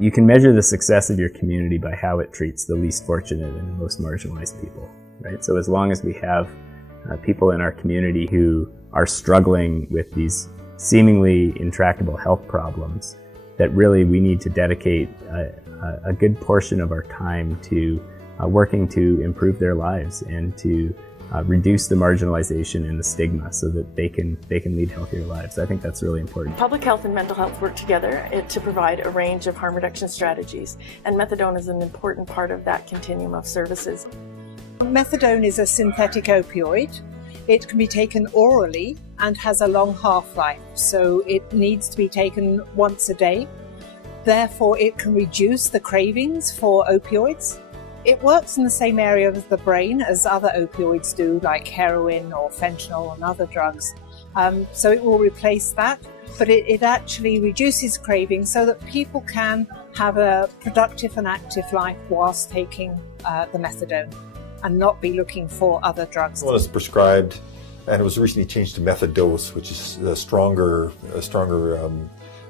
You can measure the success of your community by how it treats the least fortunate and most marginalized people, right? So as long as we have people in our community who are struggling with these seemingly intractable health problems, that really we need to dedicate a good portion of our time to working to improve their lives and to reduce the marginalization and the stigma so that they can lead healthier lives. I think that's really important. Public health and mental health work together to provide a range of harm reduction strategies, and methadone is an important part of that continuum of services. Methadone is a synthetic opioid. It can be taken orally and has a long half-life, so it needs to be taken once a day. Therefore, it can reduce the cravings for opioids. It works in the same area of the brain as other opioids do, like heroin or fentanyl and other drugs. So it will replace that, but it actually reduces cravings so that people can have a productive and active life whilst taking the methadone and not be looking for other drugs. Well, it's prescribed, and it was recently changed to methadose, which is a stronger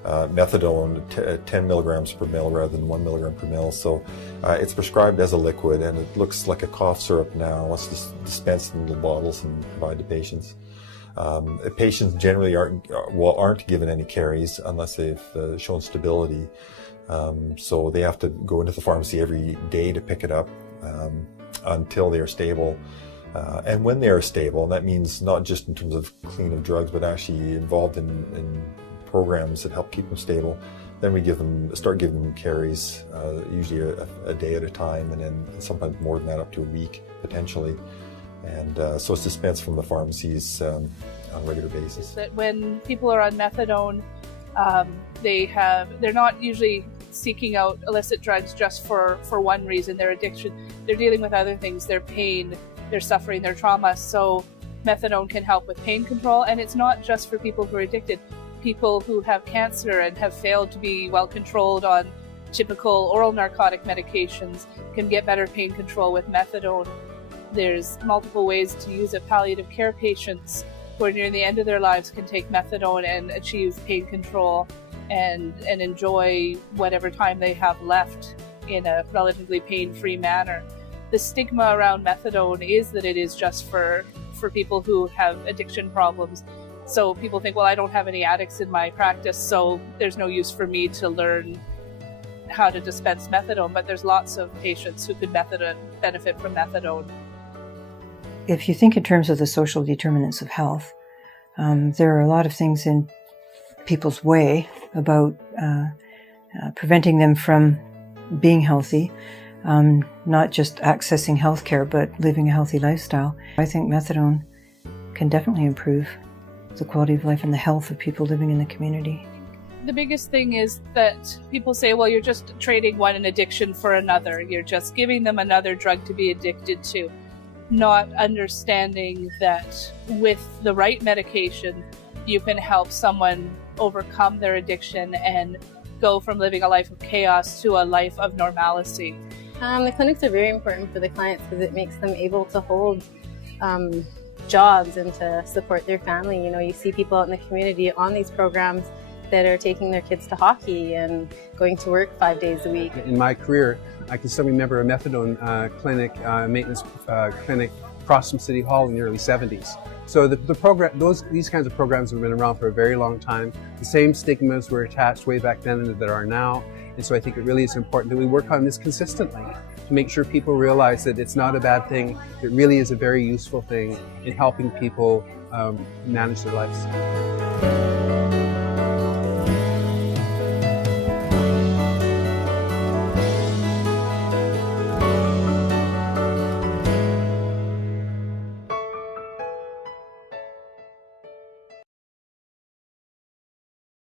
methadone, 10 milligrams per mil rather than 1 milligram per mil. So it's prescribed as a liquid, and it looks like a cough syrup now. It's just dispensed in little bottles and provided to patients. Patients generally aren't given any carries unless they've shown stability. So they have to go into the pharmacy every day to pick it up until they are stable. And when they are stable, and that means not just in terms of clean of drugs, but actually involved in programs that help keep them stable, then we start giving them carries, usually a day at a time, and then sometimes more than that, up to a week potentially. And so it's dispensed from the pharmacies on a regular basis. That when people are on methadone, they're not usually seeking out illicit drugs just for one reason, their addiction. They're dealing with other things, their pain, their suffering, their trauma. So methadone can help with pain control, and it's not just for people who are addicted. People who have cancer and have failed to be well controlled on typical oral narcotic medications can get better pain control with methadone. There's multiple ways to use it. Palliative care patients who are near the end of their lives can take methadone and achieve pain control and enjoy whatever time they have left in a relatively pain-free manner. The stigma around methadone is that it is just for people who have addiction problems. So people think, well, I don't have any addicts in my practice, so there's no use for me to learn how to dispense methadone, but there's lots of patients who could benefit from methadone. If you think in terms of the social determinants of health, there are a lot of things in people's way about preventing them from being healthy, not just accessing healthcare, but living a healthy lifestyle. I think methadone can definitely improve the quality of life and the health of people living in the community. The biggest thing is that people say, well, you're just trading one addiction for another. You're just giving them another drug to be addicted to. Not understanding that with the right medication, you can help someone overcome their addiction and go from living a life of chaos to a life of normalcy. The clinics are very important for the clients because it makes them able to hold jobs and to support their family. You know, you see people out in the community on these programs that are taking their kids to hockey and going to work 5 days a week. In my career, I can still remember a methadone clinic, maintenance clinic across from City Hall in the early 70s. So the program, these kinds of programs have been around for a very long time. The same stigmas were attached way back then that are now. And so I think it really is important that we work on this consistently to make sure people realize that it's not a bad thing. It really is a very useful thing in helping people manage their lives.